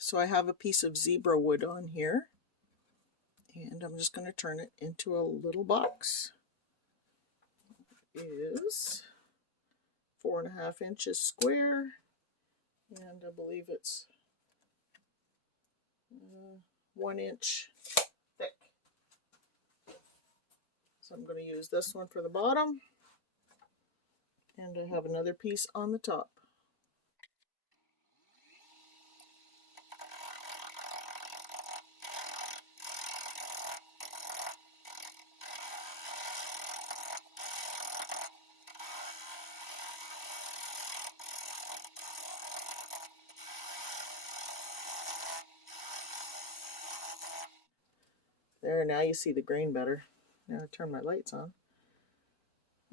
So I have a piece of zebra wood on here, and I'm just going to turn it into a little box. It is 4.5 inches square, and I believe it's 1 inch thick. So I'm going to use this one for the bottom, and I have another piece on the top. There, now you see the grain better. Now I turn my lights on.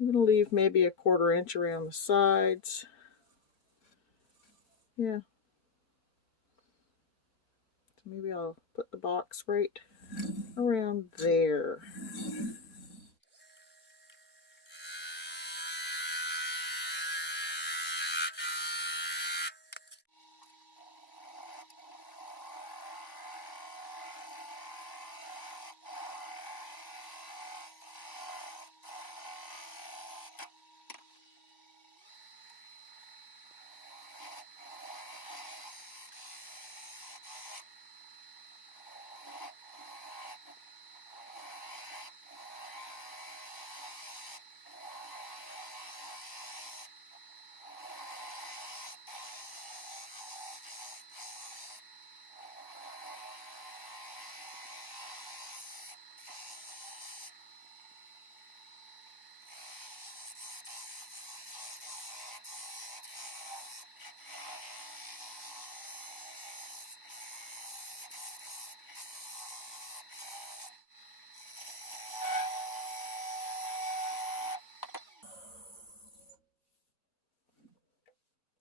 I'm going to leave maybe a 1/4 inch around the sides. Yeah. So maybe I'll put the box right around there.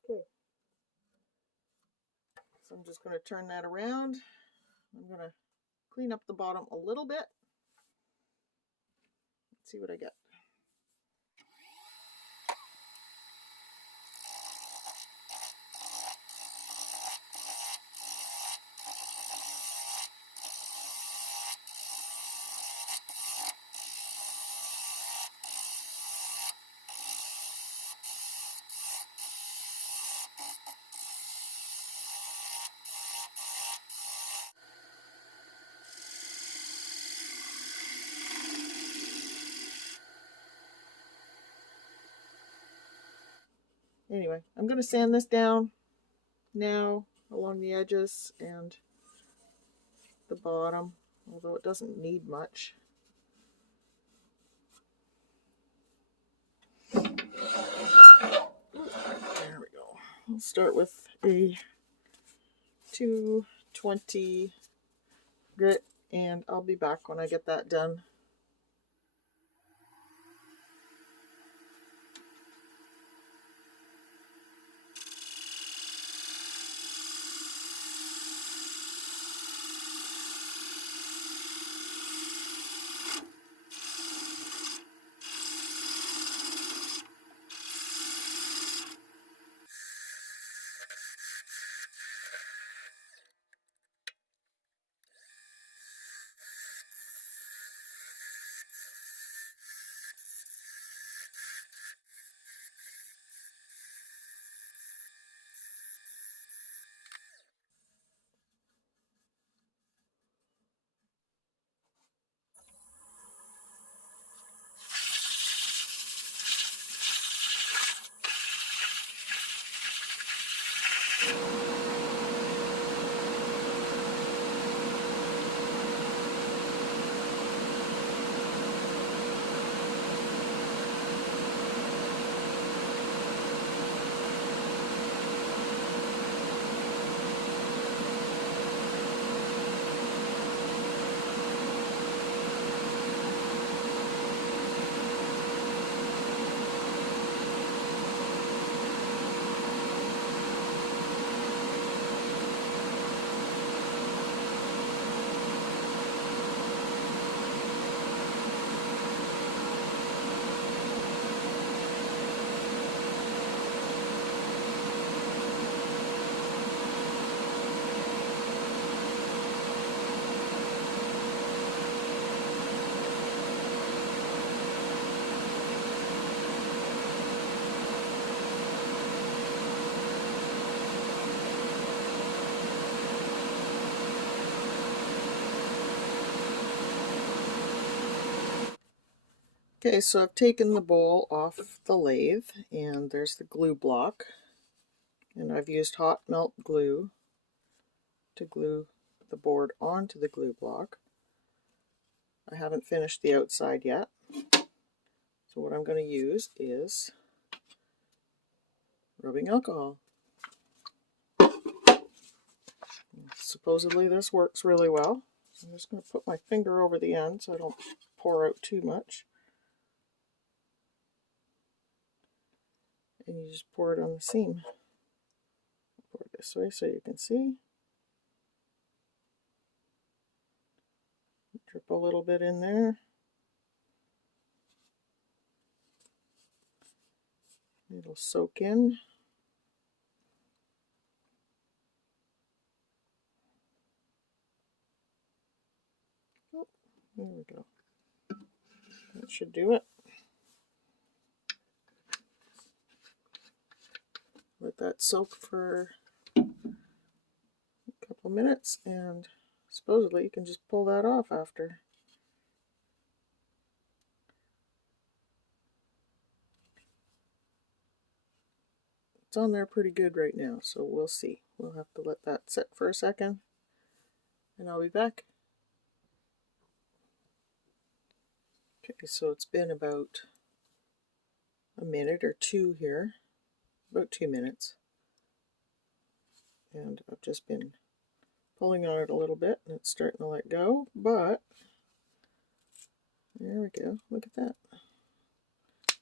Okay. So I'm just going to turn that around. I'm going to clean up the bottom a little bit. Let's see what I get. Anyway, I'm going to sand this down now along the edges and the bottom, although it doesn't need much. There we go. I'll start with a 220 grit, and I'll be back when I get that done. Okay, so I've taken the bowl off the lathe, and there's the glue block, and I've used hot melt glue to glue the board onto the glue block. I haven't finished the outside yet, so what I'm going to use is rubbing alcohol. Supposedly this works really well. So I'm just going to put my finger over the end so I don't pour out too much. And you just pour it on the seam. Pour it this way so you can see. Drip a little bit in there. It'll soak in. Oh, there we go. That should do it. Let that soak for a couple minutes, and supposedly you can just pull that off after. It's on there pretty good right now, so we'll see. We'll have to let that sit for a second, and I'll be back. Okay, so it's been about a minute or two here, about 2 minutes, and I've just been pulling on it a little bit, and it's starting to let go, but there we go. Look at that. Of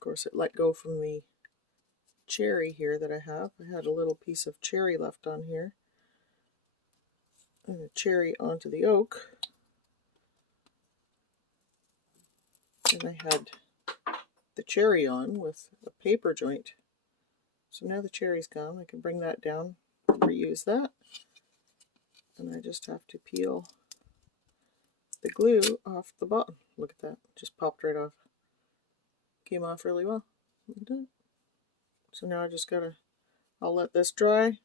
course, it let go from the cherry here that I have. I had a little piece of cherry left on here, and a cherry onto the oak, and I had the cherry on with a paper joint. So now the cherry's gone. I can bring that down, reuse that, and I just have to peel the glue off the bottom. Look at that, just popped right off. Came off really well. Look at that. So now I just I'll let this dry,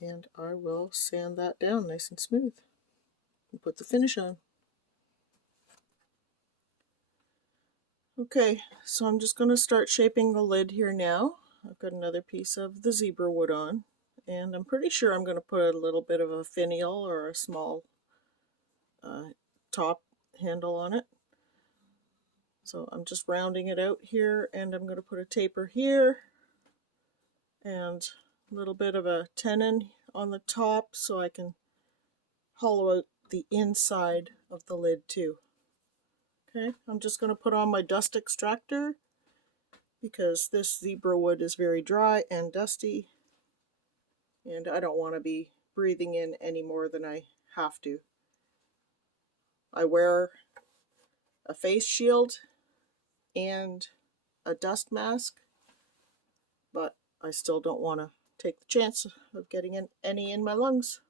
and I will sand that down nice and smooth and put the finish on. Okay, so I'm just going to start shaping the lid here now. I've got another piece of the zebra wood on, and I'm pretty sure I'm going to put a little bit of a finial or a small top handle on it. So I'm just rounding it out here, and I'm going to put a taper here and a little bit of a tenon on the top so I can hollow out the inside of the lid too. Okay, I'm just going to put on my dust extractor because this zebra wood is very dry and dusty, and I don't want to be breathing in any more than I have to. I wear a face shield and a dust mask, but I still don't want to take the chance of getting any in my lungs.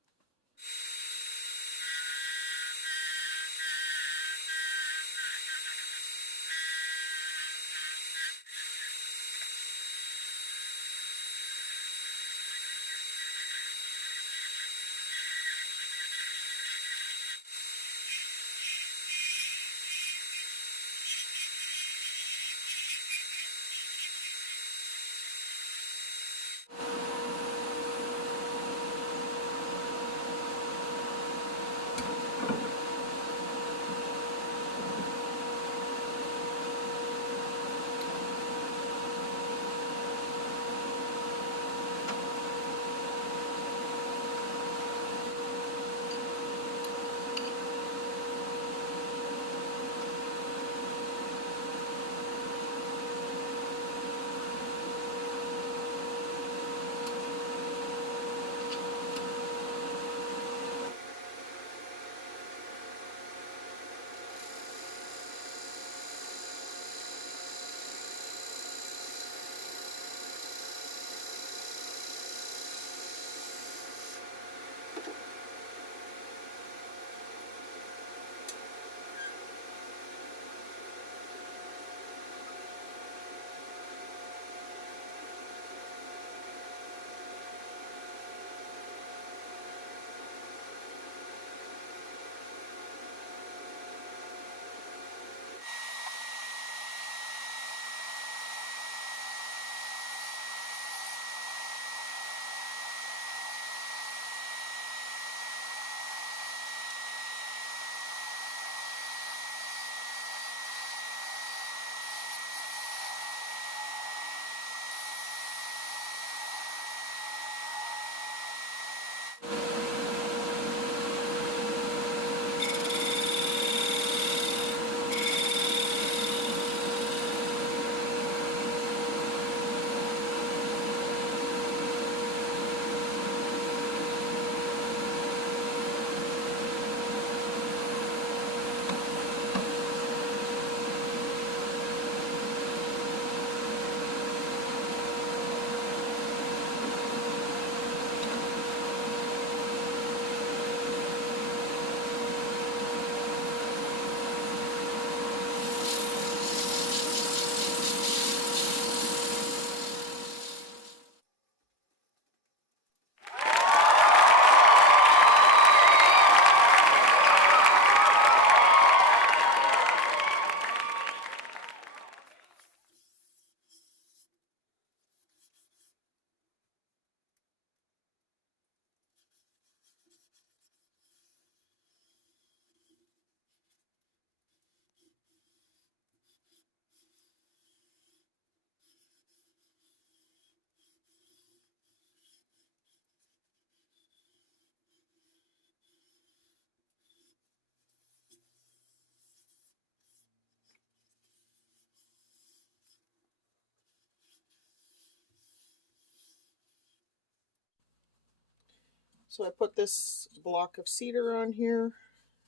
So I put this block of cedar on here,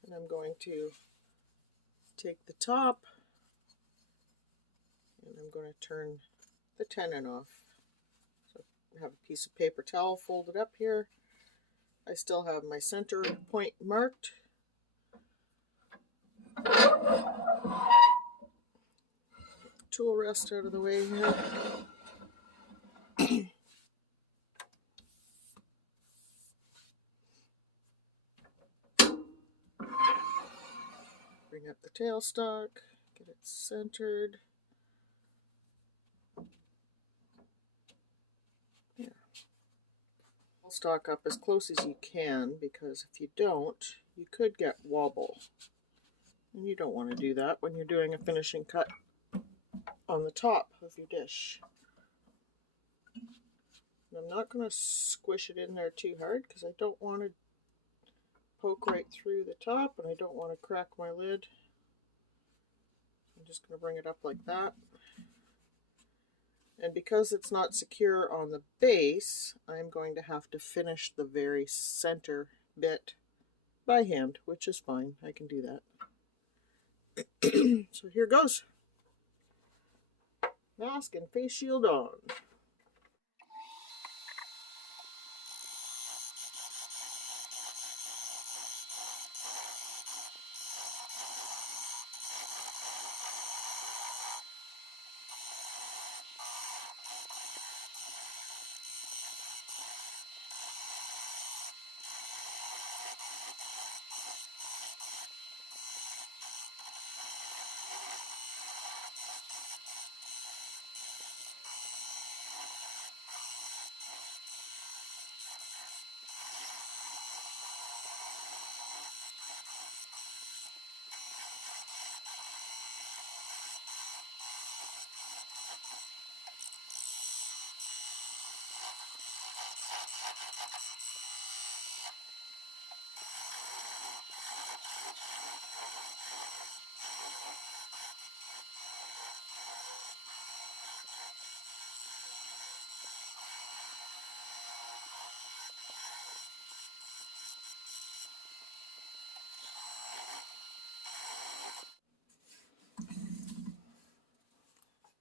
and I'm going to take the top, and I'm going to turn the tenon off. So I have a piece of paper towel folded up here. I still have my center point marked. Tool rest out of the way here. Bring up the tailstock, get it centered. There. Tailstock up as close as you can, because if you don't, you could get wobble. And you don't want to do that when you're doing a finishing cut on the top of your dish. And I'm not going to squish it in there too hard because I don't want to poke right through the top, and I don't want to crack my lid. I'm just going to bring it up like that. And because it's not secure on the base, I'm going to have to finish the very center bit by hand, which is fine. I can do that. So here goes. Mask and face shield on.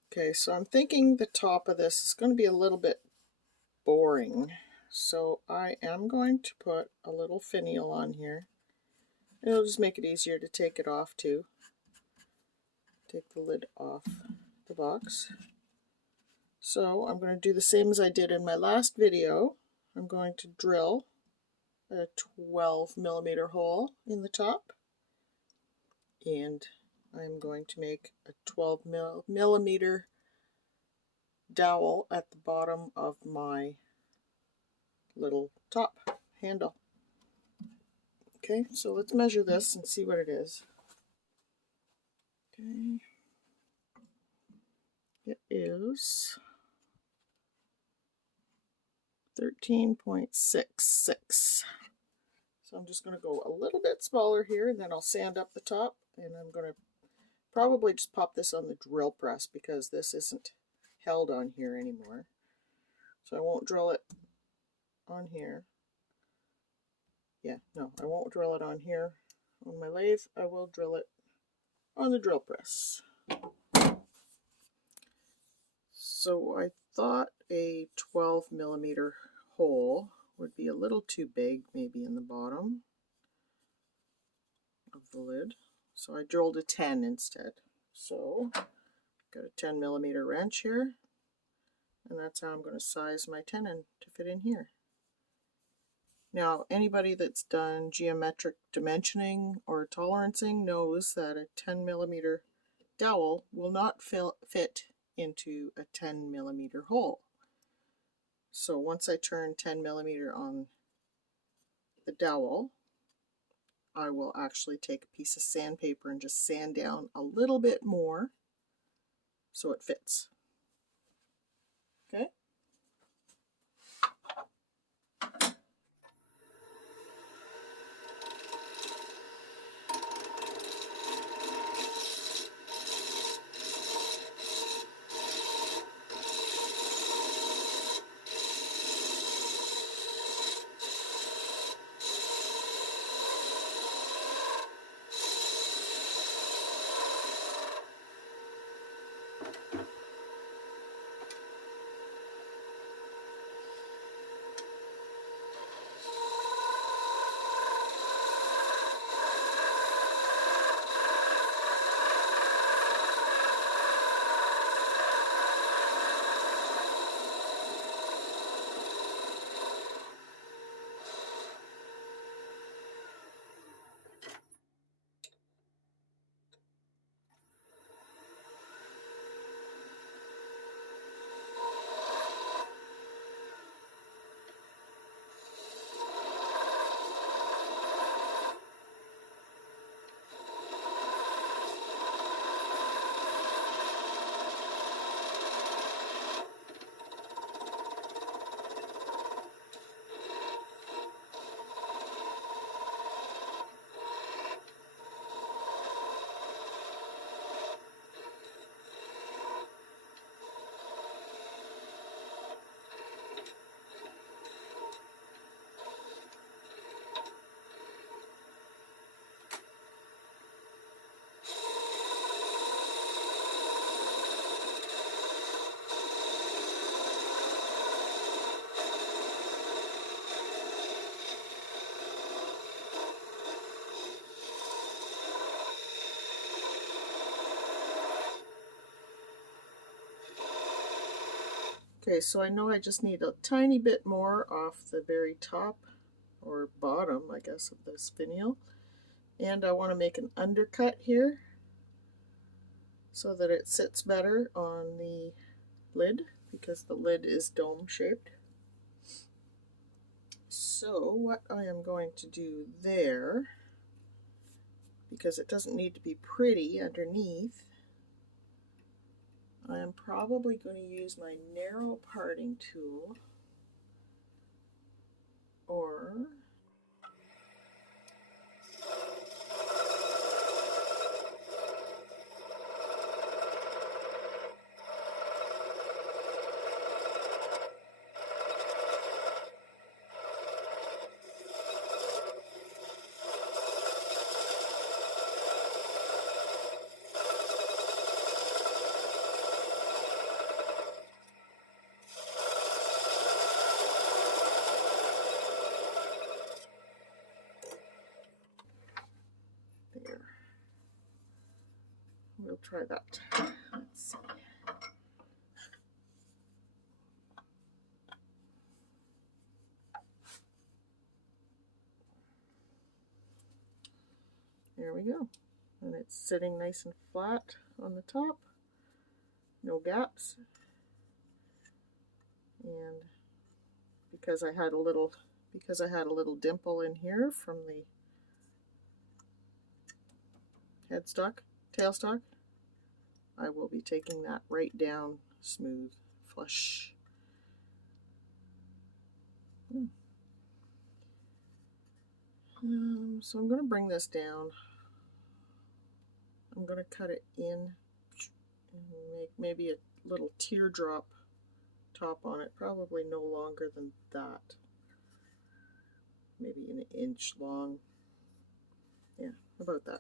Okay, so I'm thinking the top of this is going to be a little bit boring. So I am going to put a little finial on here. It'll just make it easier to take it off too. Take the lid off the box. So I'm going to do the same as I did in my last video. I'm going to drill a 12mm hole in the top, and I'm going to make a 12mm dowel at the bottom of my little top handle. Okay, so let's measure this and see what it is. Okay, it is 13.66. So I'm just going to go a little bit smaller here, and then I'll sand up the top, and I'm going to probably just pop this on the drill press because this isn't held on here anymore. So I won't drill it on here. Yeah, no, I won't drill it on here on my lathe. I will drill it on the drill press. So I thought a 12mm hole would be a little too big, maybe in the bottom of the lid. So I drilled a 10 instead. So got a 10mm wrench here, and that's how I'm going to size my tenon to fit in here. Now, anybody that's done geometric dimensioning or tolerancing knows that a 10mm dowel will not fit into a 10mm hole. So once I turn 10mm on the dowel, I will actually take a piece of sandpaper and just sand down a little bit more so it fits. Okay? Okay, so I know I just need a tiny bit more off the very top or bottom, I guess, of this finial. And I want to make an undercut here so that it sits better on the lid because the lid is dome shaped. So what I am going to do there, because it doesn't need to be pretty underneath, I am probably going to use my narrow parting tool, or there. We'll try that. Let's see. There we go. And it's sitting nice and flat on the top. No gaps. And because I had a little dimple in here from the headstock, tailstock, I will be taking that right down smooth, flush. So I'm going to bring this down. I'm going to cut it in and make maybe a little teardrop top on it, probably no longer than that. Maybe an inch long. Yeah, about that.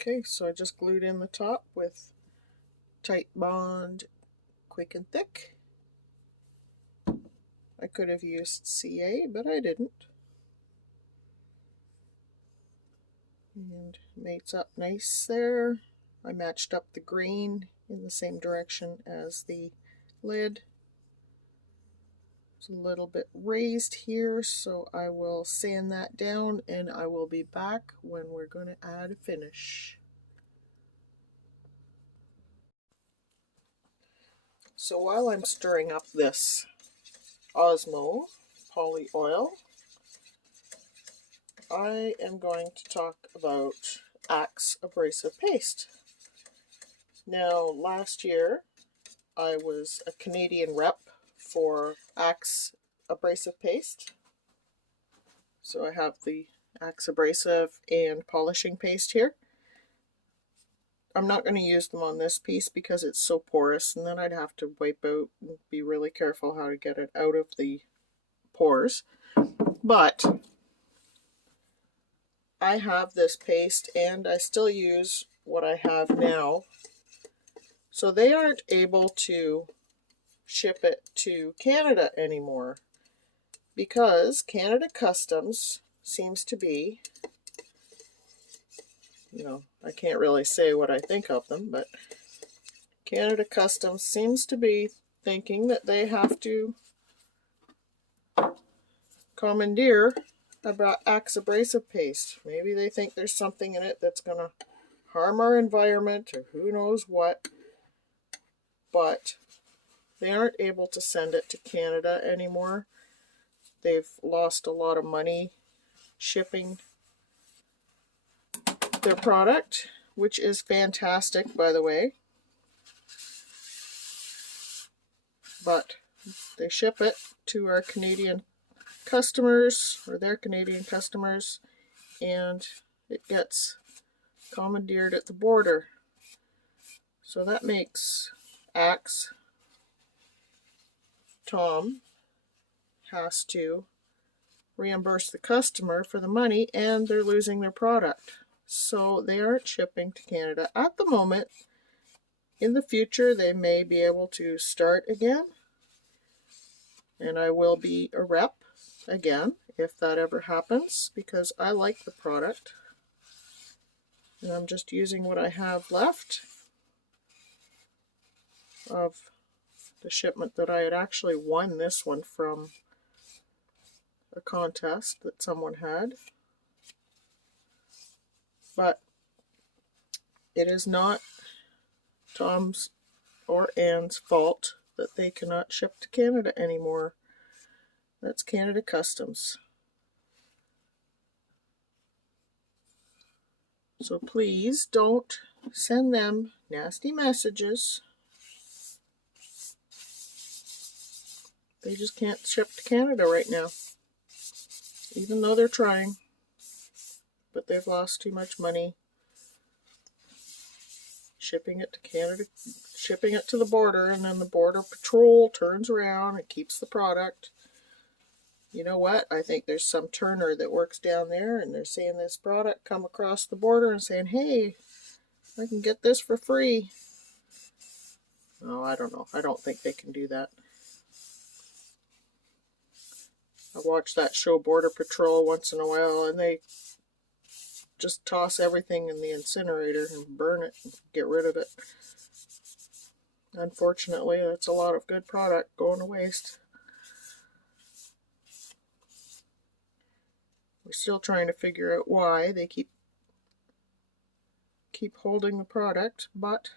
Okay, so I just glued in the top with Titebond Quick and Thick. I could have used CA, but I didn't. And mates up nice there. I matched up the green in the same direction as the lid. It's a little bit raised here, so I will sand that down and I will be back when we're going to add a finish. So while I'm stirring up this Osmo poly oil, I am going to talk about Axe abrasive paste. Now, last year I was a Canadian rep for Axe abrasive paste. So I have the Axe abrasive and polishing paste here. I'm not going to use them on this piece because it's so porous, and then I'd have to wipe out and be really careful how to get it out of the pores. But I have this paste and I still use what I have now. So they aren't able to ship it to Canada anymore because Canada Customs seems to be, I can't really say what I think of them, but Canada Customs seems to be thinking that they have to commandeer about Axe abrasive paste. Maybe they think there's something in it that's going to harm our environment or who knows what, but they aren't able to send it to Canada anymore. They've lost a lot of money shipping their product, which is fantastic, by the way. But they ship it to our Canadian customers, or their Canadian customers, and it gets commandeered at the border. So that makes Axe, Tom has to reimburse the customer for the money, and they're losing their product. So they aren't shipping to Canada at the moment. In the future, they may be able to start again, and I will be a rep again if that ever happens, because I like the product. And I'm just using what I have left of the shipment that I had actually won this one from a contest that someone had. But it is not Tom's or Anne's fault that they cannot ship to Canada anymore. That's Canada Customs. So please don't send them nasty messages. They just can't ship to Canada right now, even though they're trying. But they've lost too much money shipping it to Canada, shipping it to the border, and then the border patrol turns around and keeps the product. You know what? I think there's some turner that works down there, and they're seeing this product come across the border and saying, hey, I can get this for free. Oh, I don't know. I don't think they can do that. I watch that show Border Patrol once in a while, and they just toss everything in the incinerator and burn it and get rid of it. Unfortunately, that's a lot of good product going to waste. We're still trying to figure out why they keep holding the product, but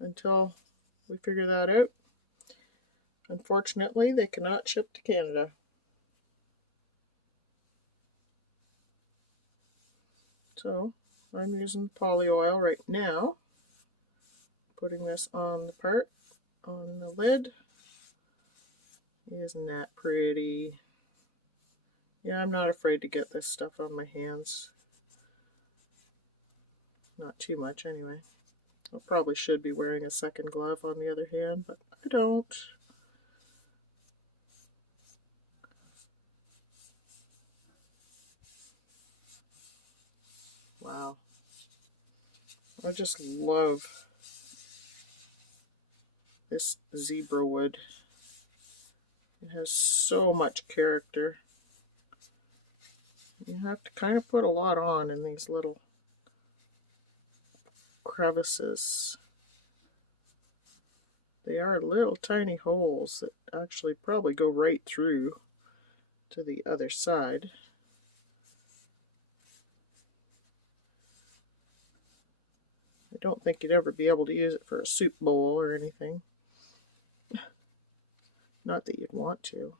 until we figure that out, unfortunately, they cannot ship to Canada. So I'm using poly oil right now, putting this on the part, on the lid. Isn't that pretty? Yeah, I'm not afraid to get this stuff on my hands. Not too much anyway. I probably should be wearing a second glove on the other hand, but I don't. Wow. I just love this zebra wood. It has so much character. You have to kind of put a lot on in these little crevices. They are little tiny holes that actually probably go right through to the other side. I don't think you'd ever be able to use it for a soup bowl or anything. Not that you'd want to.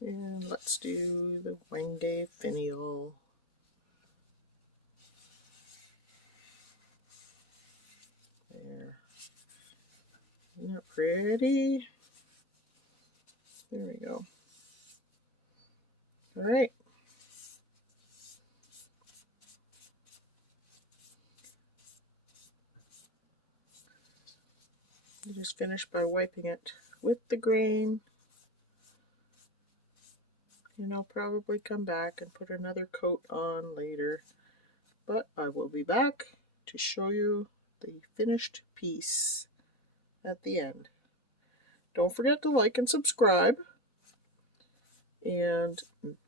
And let's do the wenge finial. There. Isn't that pretty? There we go. All right. You just finish by wiping it with the grain. And I'll probably come back and put another coat on later. But I will be back to show you the finished piece at the end. Don't forget to like and subscribe. And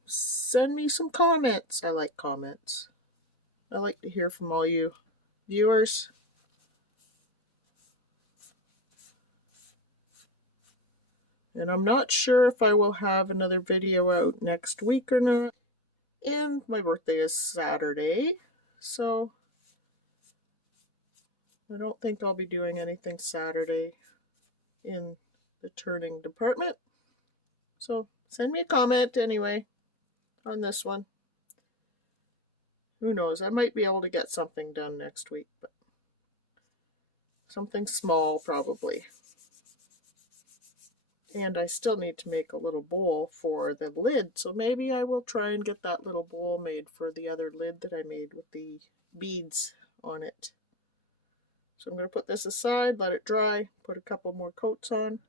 send me some comments. I like comments. I like to hear from all you viewers. And I'm not sure if I will have another video out next week or not. And my birthday is Saturday, so I don't think I'll be doing anything Saturday in the turning department. So send me a comment anyway on this one. Who knows? I might be able to get something done next week, but something small probably. And I still need to make a little bowl for the lid, so maybe I will try and get that little bowl made for the other lid that I made with the beads on it. So I'm going to put this aside, let it dry, put a couple more coats on,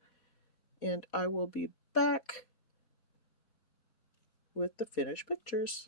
and I will be back with the finished pictures.